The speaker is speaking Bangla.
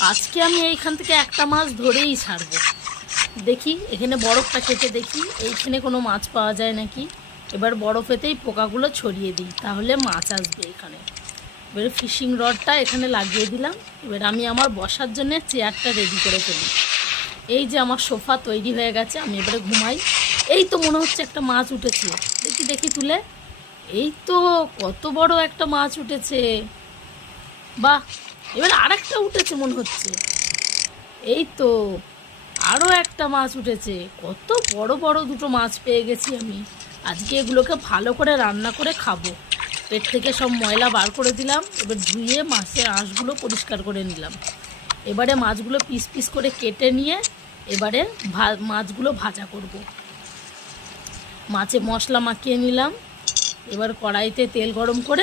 আজকে আমি এইখান থেকে একটা মাছ ধরেই ছাড়বো। দেখি এখানে বরফটা কেটে দেখি এইখানে কোনো মাছ পাওয়া যায় নাকি। এবার বরফেতেই পোকাগুলো ছড়িয়ে দিই, তাহলে মাছ আসবে এখানে। এবারে ফিশিং রডটা এখানে লাগিয়ে দিলাম। এবার আমি আমার বসার জন্য চেয়ারটা রেডি করে ফেলি। এই যে আমার সোফা তৈরি হয়ে গেছে, আমি এবারে ঘুমাই। এই তো মনে হচ্ছে একটা মাছ উঠেছে, দেখি দেখি তুলে। এই তো কত বড় একটা মাছ উঠেছে, বাহ। এবার আরেকটা উঠেছে মনে হচ্ছে। এই তো আরও একটা মাছ উঠেছে। কত বড় বড় দুটো মাছ পেয়ে গেছি আমি। আজকে এগুলোকে ভালো করে রান্না করে খাবো। পেট থেকে সব ময়লা বার করে দিলাম। এবার ধুয়ে মাছের আঁশগুলো পরিষ্কার করে নিলাম। এবারে মাছগুলো পিস পিস করে কেটে নিয়ে এবারে মাছগুলো ভাজা করব। মাছে মশলা মাখিয়ে নিলাম। এবার কড়াইতে তেল গরম করে